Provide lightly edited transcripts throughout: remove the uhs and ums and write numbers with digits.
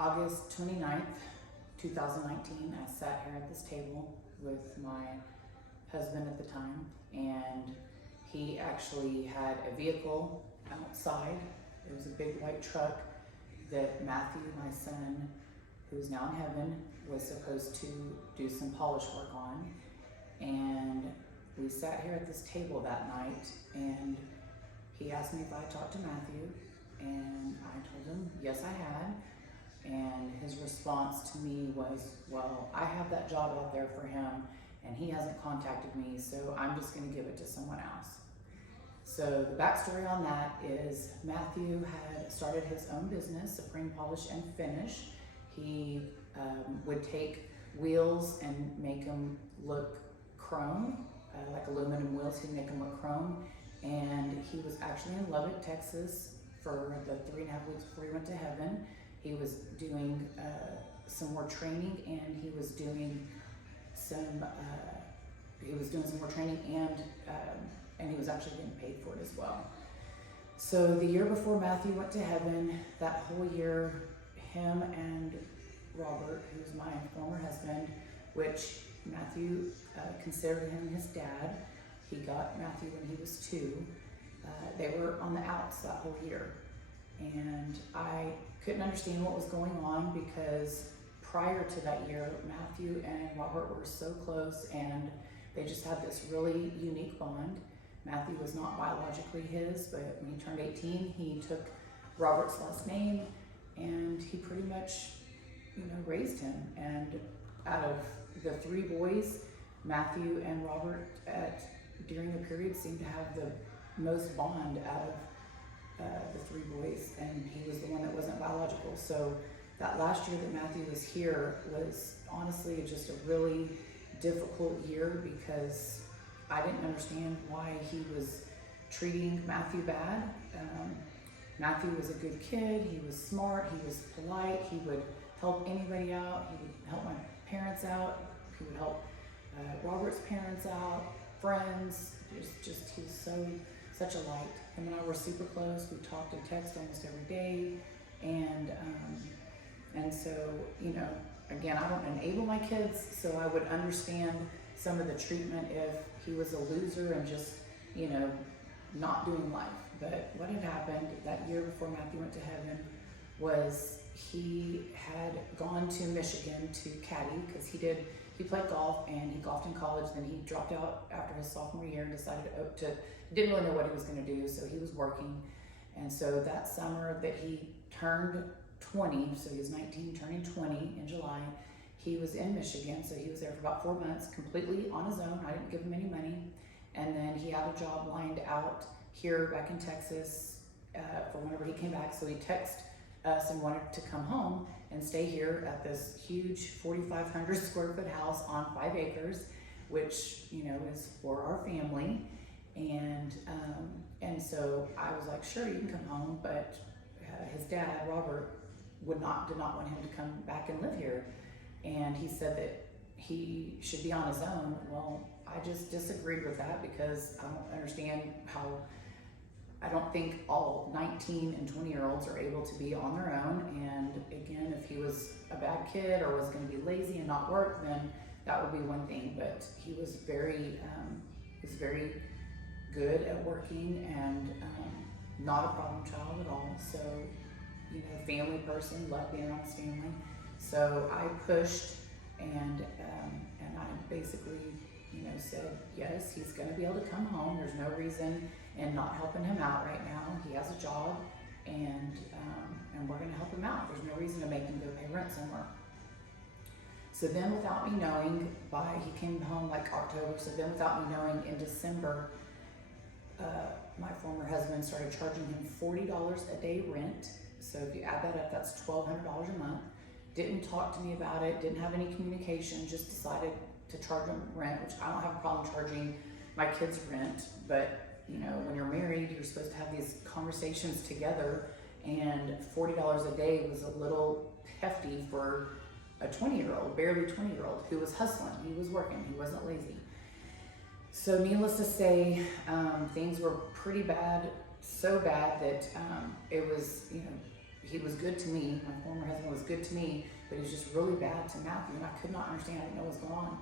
August 29th, 2019, I sat here at this table with my husband at the time, and he actually had a vehicle outside. It was a big white truck that Matthew, my son, who's now in heaven, was supposed to do some polish work on. And we sat here at this table that night, and he asked me if I talked to Matthew, and I told him yes I had. And his response to me was, well, I have that job out there for him and he hasn't contacted me, so I'm just going to give it to someone else. So the backstory on that is Matthew had started his own business, Supreme Polish and Finish. He would take wheels and make them look chrome, like aluminum wheels. He'd make them look chrome. And he was actually in Lubbock, Texas for the 3.5 weeks before he went to heaven. He was doing some more training, and he was doing some more training, and he was actually getting paid for it as well. So the year before Matthew went to heaven, that whole year, him and Robert, who's my former husband, which Matthew considered him his dad. He got Matthew when he was 2. They were on the outs that whole year. And I couldn't understand what was going on because prior to that year, Matthew and Robert were so close and they just had this really unique bond. Matthew was not biologically his, but when he turned 18, he took Robert's last name and he pretty much, raised him. And out of the 3 boys, Matthew and Robert during the period seemed to have the most bond out of the 3 boys, and he was the one that wasn't biological. So that last year that Matthew was here was honestly just a really difficult year because I didn't understand why he was treating Matthew bad. Matthew was a good kid, he was smart, he was polite, he would help anybody out, he would help my parents out, he would help Robert's parents out, friends. He was such a light. Him and I were super close. We talked and text almost every day. And so, again, I don't enable my kids, so I would understand some of the treatment if he was a loser and just, not doing life. But what had happened that year before Matthew went to heaven was he had gone to Michigan to caddy because he played golf and he golfed in college. Then he dropped out after his sophomore year and decided didn't really know what he was going to do, so he was working. And so that summer that he turned 20, so he was 19 turning 20 in July, he was in Michigan. So he was there for about 4 months completely on his own. I didn't give him any money. And then he had a job lined out here back in Texas for whenever he came back. So he texted us and wanted to come home and stay here at this huge 4,500 square foot house on 5 acres, which is for our family. And so I was like, sure, you can come home, but his dad, Robert, did not want him to come back and live here. And he said that he should be on his own. Well, I just disagreed with that because I don't understand I don't think all 19 and 20-year-olds are able to be on their own. And again, if he was a bad kid or was going to be lazy and not work, then that would be one thing. But he was very good at working and not a problem child at all. So, family person, loved being around his family. So I pushed and I basically, said, yes, he's going to be able to come home. There's no reason in not helping him out right now. He has a job and we're going to help him out. There's no reason to make him go pay rent somewhere. So then without me knowing, he came home like October, so then without me knowing, in December, my former husband started charging him $40 a day rent. So if you add that up, that's $1,200 a month. Didn't talk to me about it, didn't have any communication, just decided to charge him rent, which I don't have a problem charging my kids rent. But when you're married, you're supposed to have these conversations together, and $40 a day was a little hefty for a 20-year-old, barely 20-year-old, who was hustling. He was working, he wasn't lazy. So needless to say, things were pretty bad, so bad that it was, he was good to me. My former husband was good to me, but he was just really bad to Matthew, and I could not understand. I didn't know what was going on.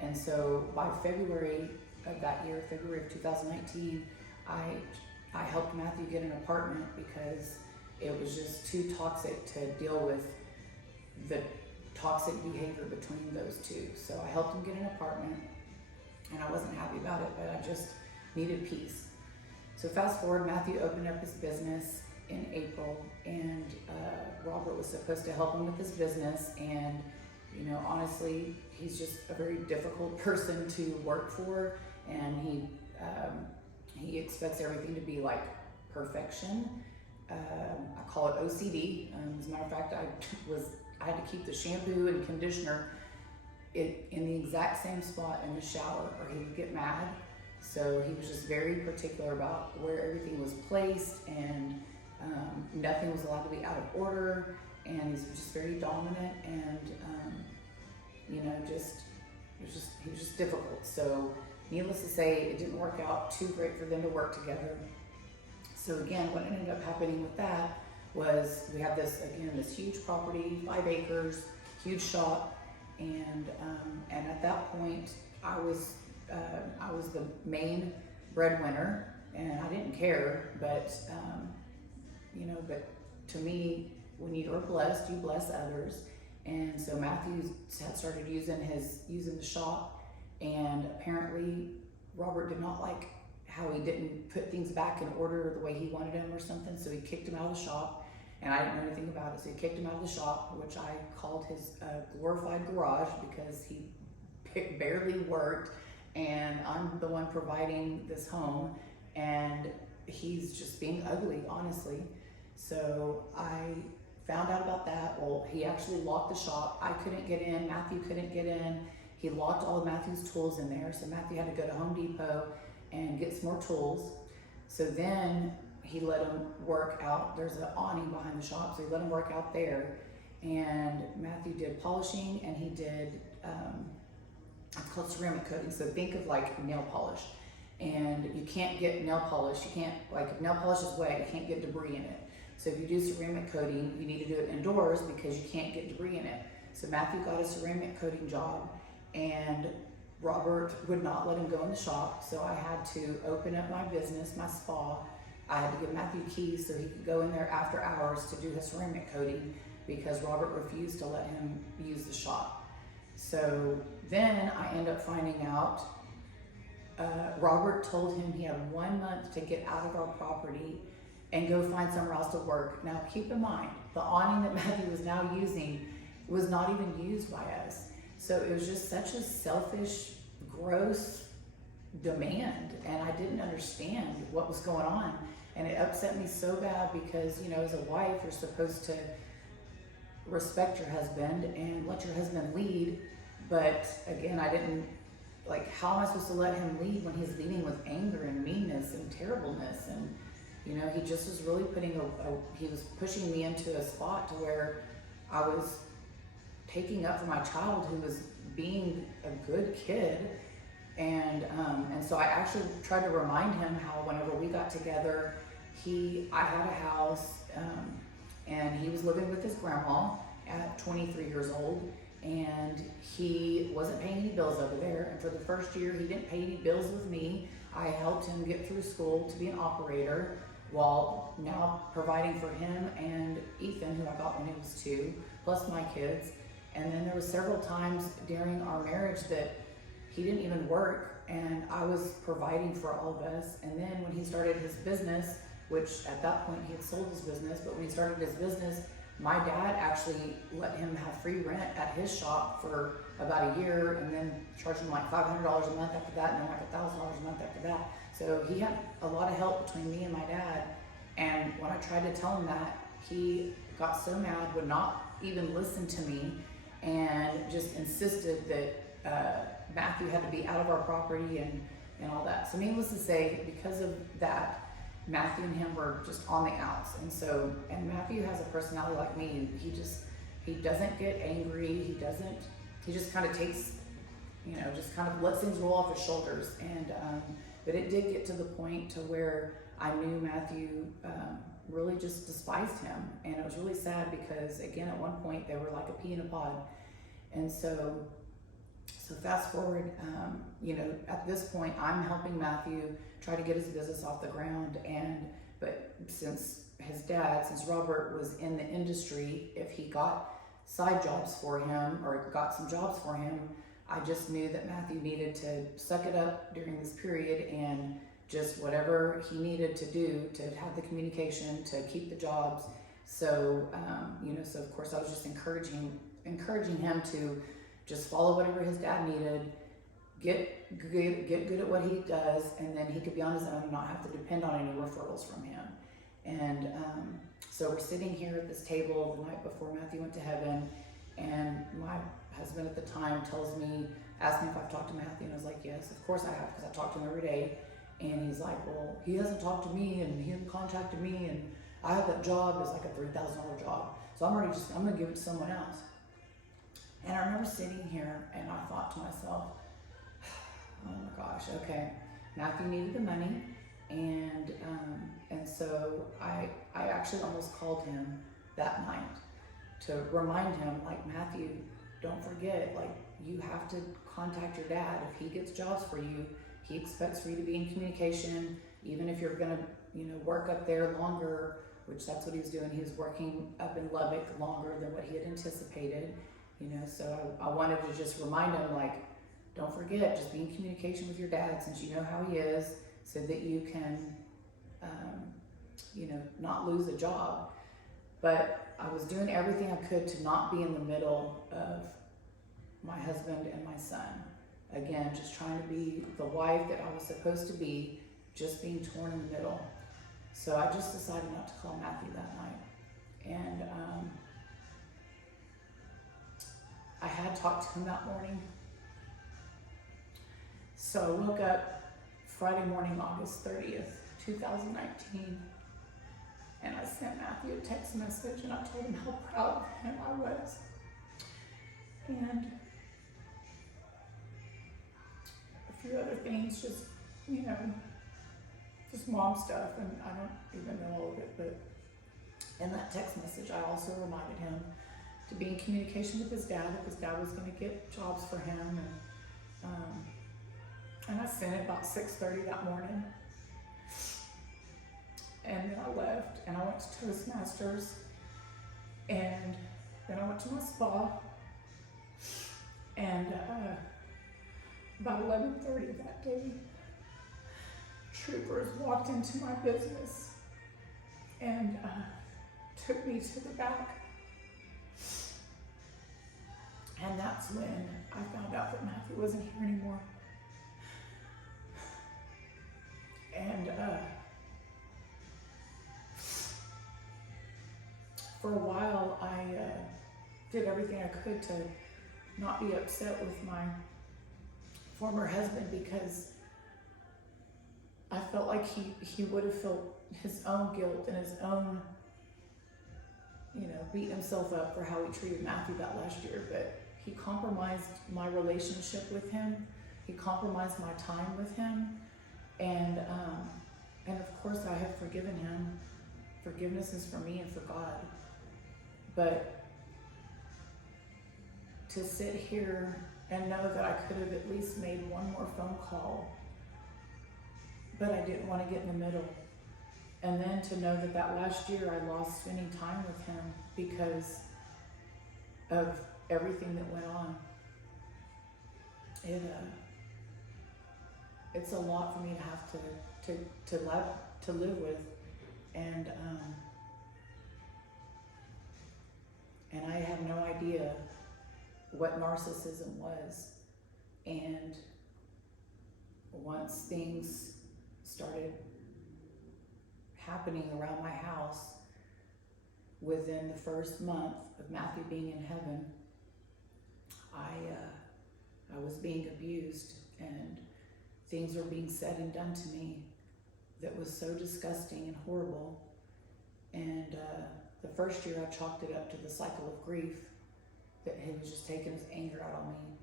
And so by February of that year, February of 2019, I helped Matthew get an apartment because it was just too toxic to deal with the toxic behavior between those two. So I helped him get an apartment, and I wasn't happy about it, but I just needed peace. So fast forward, Matthew opened up his business in April, and Robert was supposed to help him with his business, and you know, honestly, he's just a very difficult person to work for, and he expects everything to be like perfection. I call it OCD. As a matter of fact, I had to keep the shampoo and conditioner in the exact same spot in the shower, or he would get mad. So he was just very particular about where everything was placed, and nothing was allowed to be out of order. And he was just very dominant, and you know, he was just difficult. So needless to say, it didn't work out too great for them to work together. So again, what ended up happening with that was we have this huge property, 5 acres, huge shop, and at that point I was the main breadwinner, and I didn't care, but you know, but to me, when you are blessed, you bless others. And so Matthew had started using the shop, and apparently Robert did not like how he didn't put things back in order the way he wanted them or something, so he kicked him out of the shop, and I didn't know anything about it, so he kicked him out of the shop, which I called his glorified garage, because he barely worked, and I'm the one providing this home, and he's just being ugly, honestly. So I found out about that. Well, he actually locked the shop. I couldn't get in, Matthew couldn't get in. He locked all of Matthew's tools in there, so Matthew had to go to Home Depot and get some more tools. So then he let him work out. There's an awning behind the shop, so he let him work out there. And Matthew did polishing, and he did, it's called ceramic coating. So think of like nail polish. And you can't get nail polish, if nail polish is wet, you can't get debris in it. So if you do ceramic coating, you need to do it indoors because you can't get debris in it. So Matthew got a ceramic coating job, and Robert would not let him go in the shop, so I had to open up my business, my spa. I had to give Matthew keys so he could go in there after hours to do his ceramic coating, because Robert refused to let him use the shop. So then I end up finding out Robert told him he had 1 month to get out of our property and go find somewhere else to work. Now keep in mind, the awning that Matthew was now using was not even used by us. So it was just such a selfish, gross demand, and I didn't understand what was going on. And it upset me so bad because, you know, as a wife, you're supposed to respect your husband and let your husband lead. But again, I didn't, how am I supposed to let him lead when he's leading with anger and meanness and terribleness? And, you know, he just was really he was pushing me into a spot to where I was taking up for my child, who was being a good kid. And so I actually tried to remind him how whenever we got together, I had a house, and he was living with his grandma at 23 years old, and he wasn't paying any bills over there. And for the first year, he didn't pay any bills with me. I helped him get through school to be an operator, while now providing for him and Ethan, who I got when he was 2, plus my kids. And then there was several times during our marriage that he didn't even work, and I was providing for all of us. And then when he started his business, which at that point he had sold his business, but when he started his business, my dad actually let him have free rent at his shop for about a year, and then charged him like $500 a month after that, and then like $1,000 a month after that. So he had a lot of help between me and my dad. And when I tried to tell him that, he got so mad, would not even listen to me, and just insisted that Matthew had to be out of our property and all that. So needless to say, because of that, Matthew and him were just on the outs. And Matthew has a personality like me. He doesn't get angry. He just kind of takes, just kind of lets things roll off his shoulders. And but it did get to the point to where I knew Matthew really just despised him. And it was really sad because, again, at one point they were like a pea in a pod. And so fast forward, at this point, I'm helping Matthew try to get his business off the ground. But since Robert was in the industry, if he got side jobs for him or got some jobs for him, I just knew that Matthew needed to suck it up during this period and just whatever he needed to do to have the communication, to keep the jobs. So of course I was just encouraging him to just follow whatever his dad needed, get good at what he does, and then he could be on his own and not have to depend on any referrals from him. And so we're sitting here at this table the night before Matthew went to heaven, and my husband at the time asked me if I've talked to Matthew, and I was like, yes, of course I have, because I talk to him every day. And he's like, well, he hasn't talked to me, and he hasn't contacted me, and I have that job, it's like a $3,000 job. So I'm gonna give it to someone else. And I remember sitting here and I thought to myself, oh my gosh, okay, Matthew needed the money. And so I actually almost called him that night to remind him, like, Matthew, don't forget, like, you have to contact your dad. If he gets jobs for you, he expects for you to be in communication, even if you're gonna, work up there longer, which that's what he was doing. He was working up in Lubbock longer than what he had anticipated, so I wanted to just remind him, like, don't forget, just be in communication with your dad since you know how he is, so that you can, not lose a job. But I was doing everything I could to not be in the middle of my husband and my son. Again, just trying to be the wife that I was supposed to be, just being torn in the middle. So I just decided not to call Matthew that night. And I had talked to him that morning. So I woke up Friday morning, August 30th, 2019, and I sent Matthew a text message, and I told him how proud of him I was. And a few other things, just mom stuff, and I don't even know all of it, but in that text message, I also reminded him to be in communication with his dad, if his dad was going to get jobs for him, and I sent it about 6:30 that morning, and then I left, and I went to Toastmasters, and then I went to my spa, and about 11:30 that day, troopers walked into my business and took me to the back. And that's when I found out that Matthew wasn't here anymore. And for a while, I did everything I could to not be upset with my former husband, because I felt like he would have felt his own guilt and his own, beating himself up for how he treated Matthew that last year. But he compromised my relationship with him. He compromised my time with him. And of course I have forgiven him. Forgiveness is for me and for God. But to sit here and know that I could have at least made one more phone call, but I didn't want to get in the middle. And then to know that last year I lost spending time with him because of everything that went on. It's a lot for me to have to live with, and I had no idea what narcissism was. And once things started happening around my house, within the first month of Matthew being in heaven, I was being abused, and things were being said and done to me that was so disgusting and horrible. And the first year I chalked it up to the cycle of grief, that he was just taking his anger out on me.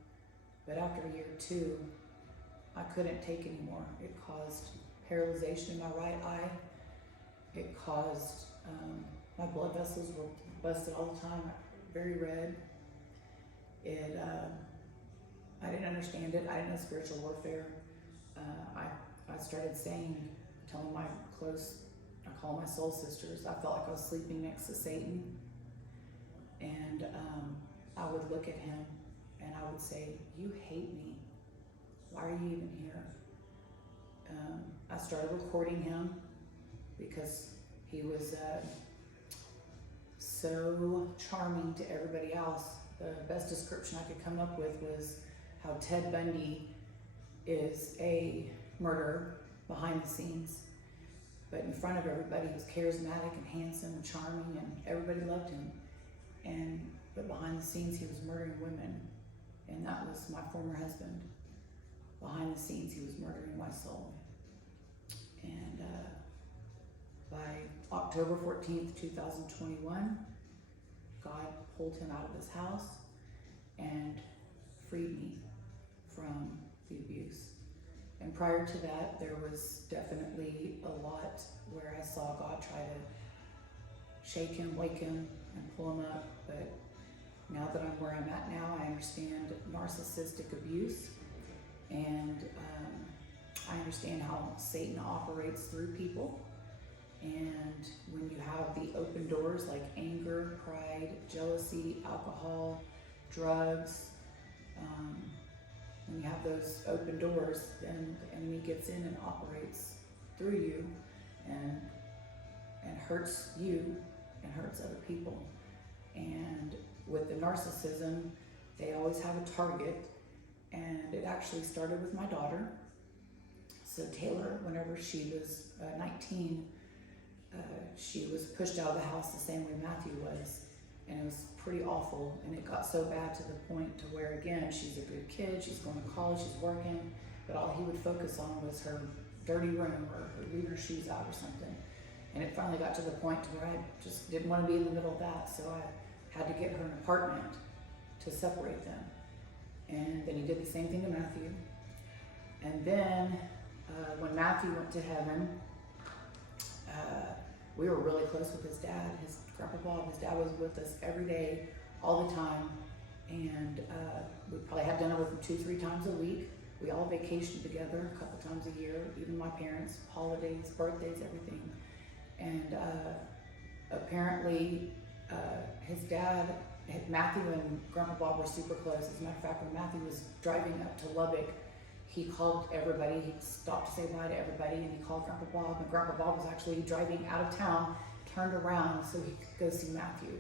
But after year 2, I couldn't take anymore. It caused paralyzation in my right eye. It caused My blood vessels were busted all the time, very red. I didn't understand it. I didn't know spiritual warfare. I started telling my I call them my soul sisters. I felt like I was sleeping next to Satan. And I would look at him and I would say, "You hate me. Why are you even here?" I started recording him because he was so charming to everybody else. The best description I could come up with was how Ted Bundy is a murderer behind the scenes, but in front of everybody he was charismatic and handsome and charming and everybody loved him. But behind the scenes he was murdering women, and that was my former husband. Behind the scenes he was murdering my soul. And by October 14th, 2021, God pulled him out of his house and freed me from the abuse. And prior to that, there was definitely a lot where I saw God try to shake him, wake him, and pull him up. But now that I'm where I'm at now, I understand narcissistic abuse, and I understand how Satan operates through people. And when you have the open doors like anger, pride, jealousy, alcohol, drugs, when you have those open doors, then the enemy gets in and operates through you and hurts you and hurts other people. And with the narcissism, they always have a target, and it actually started with my daughter. So Taylor, whenever she was 19, she was pushed out of the house the same way Matthew was, and it was pretty awful. And it got so bad to the point to where, again, she's a good kid, she's going to college, she's working, but all he would focus on was her dirty room or her leaving her shoes out or something. And it finally got to the point to where I just didn't want to be in the middle of that, so I had to get her an apartment to separate them. And then he did the same thing to Matthew. And then when Matthew went to heaven, we were really close with his dad, his Grandpa Bob. His dad was with us every day, all the time. And we probably had dinner with him 2-3 times a week. We all vacationed together a couple times a year, even my parents, holidays, birthdays, everything. And apparently his dad, Matthew and Grandpa Bob were super close. As a matter of fact, when Matthew was driving up to Lubbock, he called everybody. He stopped to say bye to everybody, and he called Grandpa Bob. And Grandpa Bob was actually driving out of town, turned around so he could go see Matthew.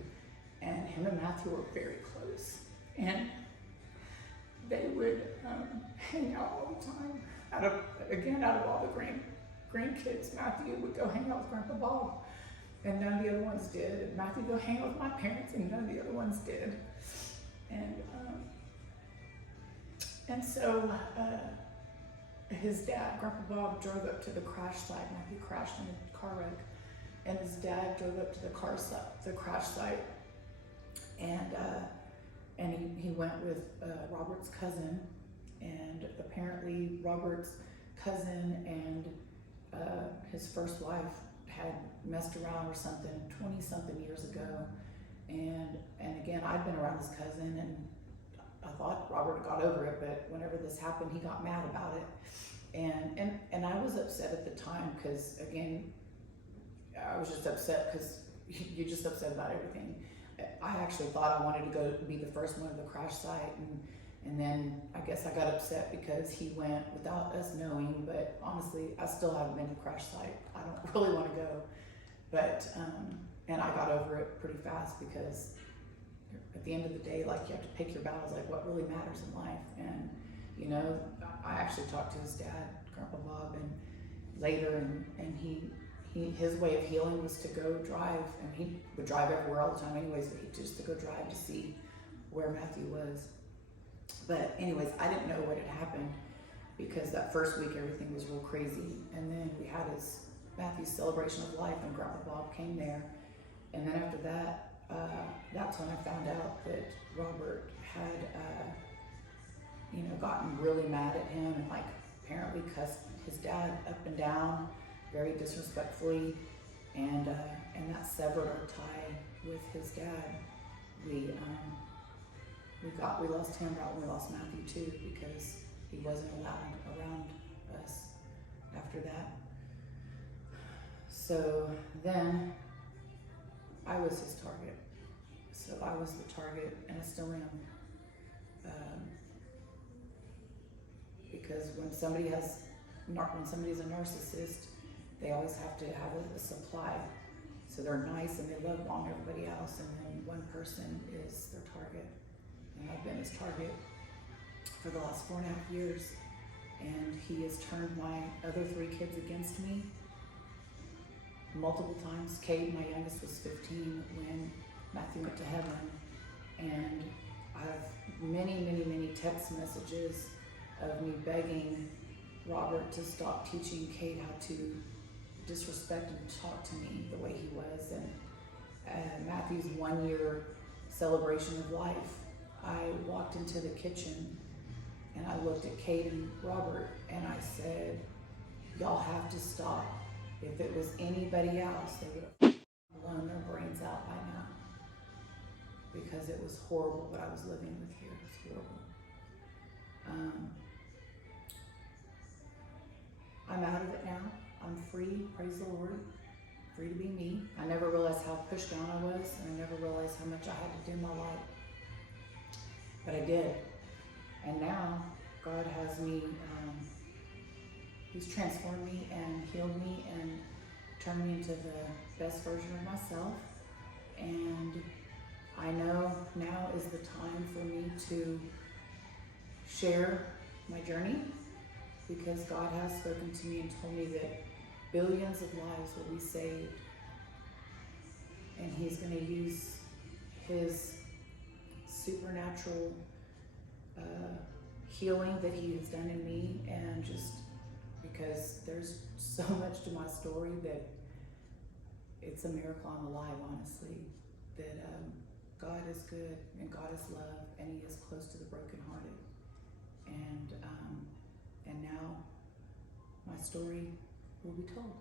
And him and Matthew were very close. And they would hang out all the time. Out of all the grandkids, Matthew would go hang out with Grandpa Bob, and none of the other ones did. And Matthew would go hang out with my parents, and none of the other ones did. And so his dad, Grandpa Bob, drove up to the crash site. Matthew crashed in a car wreck, and his dad drove up to the crash site, and he went with Robert's cousin, and apparently Robert's cousin and his first wife had messed around or something 20-something years ago, and again, I'd been around his cousin, and I thought Robert got over it, but whenever this happened, he got mad about it, and I was upset at the time, because again, I was just upset because you're just upset about everything. I actually thought I wanted to go be the first one to the crash site, and then I guess I got upset because he went without us knowing, but honestly, I still haven't been to the crash site. I don't really want to go, but, and I got over it pretty fast, because at the end of the day, like, you have to pick your battles, like what really matters in life. And, you know, I actually talked to his dad, Grandpa Bob, and later, and his way of healing was to go drive, and he would drive everywhere all the time anyways, but he just to go drive to see where Matthew was. But anyways, I didn't know what had happened, because that first week everything was real crazy, and then we had Matthew's celebration of life, and Grandpa Bob came there, and then after that, that's when I found out that Robert had gotten really mad at him, and like apparently cussed his dad up and down very disrespectfully, and that severed our tie with his dad. We lost him right when we lost Matthew too, because he wasn't allowed around us after that. So then I was his target. So I was the target, and I still am. Because when somebody's a narcissist, they always have to have a supply. So they're nice and they love bomb everybody else, and then one person is their target. And I've been his target for the last 4.5 years. And he has turned my other 3 kids against me multiple times. Kate, my youngest, was 15 when Matthew went to heaven. And I have many text messages of me begging Robert to stop teaching Kate how to disrespect and talk to me the way he was. And Matthew's 1-year celebration of life, I walked into the kitchen and I looked at Kate and Robert and I said, y'all have to stop. If it was anybody else, they would have blown their brains out by now. Because it was horrible what I was living with here. It was horrible. I'm out of it now. I'm free, praise the Lord. Free to be me. I never realized how pushed down I was, and I never realized how much I had to do in my life. But I did. And now, God has me, He's transformed me and healed me and turned me into the best version of myself. And I know now is the time for me to share my journey, because God has spoken to me and told me that billions of lives will be saved, and He's going to use His supernatural healing that He has done in me, and just because there's so much to my story that it's a miracle I'm alive, honestly, that God is good and God is love, and He is close to the brokenhearted. And now my story will be told.